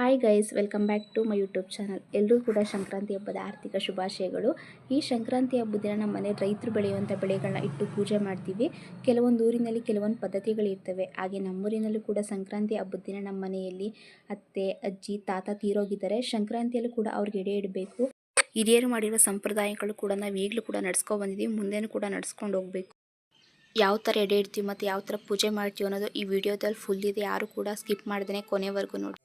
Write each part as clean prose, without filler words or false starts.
Hi guys, welcome back to my YouTube channel. ಎಲ್ಲರೂ ಕೂಡ ಸಂಕ್ರಾಂತಿ ಹಬ್ಬದ ಆರ್ಥಿಕ ಶುಭಾಶಯಗಳು. ಈ ಸಂಕ್ರಾಂತಿ ಹಬ್ಬದ ದಿನ ನಮ್ಮ ಮನೆ ರೈತರು ಬೆಳೆಯುವಂಥ ಬೆಳೆಗಳನ್ನ ಇಟ್ಟು ಪೂಜೆ ಮಾಡ್ತೀವಿ. ಕೆಲವೊಂದು ಊರಿನಲ್ಲಿ ಕೆಲವೊಂದು ಪದ್ಧತಿಗಳಿರ್ತವೆ. ಹಾಗೆ ನಮ್ಮೂರಿನಲ್ಲೂ ಕೂಡ ಸಂಕ್ರಾಂತಿ ಹಬ್ಬದ ದಿನ ನಮ್ಮ ಮನೆಯಲ್ಲಿ ಅತ್ತೆ, ಅಜ್ಜಿ, ತಾತ ತೀರೋಗಿದ್ದಾರೆ. ಸಂಕ್ರಾಂತಿಯಲ್ಲೂ ಕೂಡ ಅವ್ರಿಗೆ ಎಡೆ ಇಡಬೇಕು. ಹಿರಿಯರು ಮಾಡಿರೋ ಸಂಪ್ರದಾಯಗಳು ಕೂಡ ನಾವು ಈಗಲೂ ಕೂಡ ನಡ್ಸ್ಕೊಂಡು ಬಂದಿದ್ದೀವಿ, ಮುಂದೆನೂ ಕೂಡ ನಡ್ಸ್ಕೊಂಡು ಹೋಗಬೇಕು. ಯಾವ ಥರ ಎಡೆ ಇಡ್ತೀವಿ ಮತ್ತು ಯಾವ ಥರ ಪೂಜೆ ಮಾಡ್ತೀವಿ ಅನ್ನೋದು ಈ ವಿಡಿಯೋದಲ್ಲಿ ಫುಲ್ ಇದೆ. ಯಾರು ಕೂಡ ಸ್ಕಿಪ್ ಮಾಡ್ದೇ ಕೊನೆವರೆಗೂ ನೋಡಿ.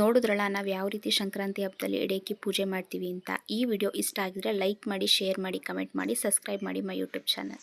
ನೋಡಿದ್ರಲ್ಲ ನಾವು ಯಾವ ರೀತಿ ಸಂಕ್ರಾಂತಿ ಹಬ್ಬದಲ್ಲಿ ಎಡೆಕ್ಕಿ ಪೂಜೆ ಮಾಡ್ತೀವಿ ಅಂತ. ಈ ವಿಡಿಯೋ ಇಷ್ಟ ಆಗಿದ್ರೆ ಲೈಕ್ ಮಾಡಿ, ಶೇರ್ ಮಾಡಿ, ಕಮೆಂಟ್ ಮಾಡಿ, ಸಬ್ಸ್ಕ್ರೈಬ್ ಮಾಡಿ ಮೈ ಯೂಟ್ಯೂಬ್ ಚಾನಲ್.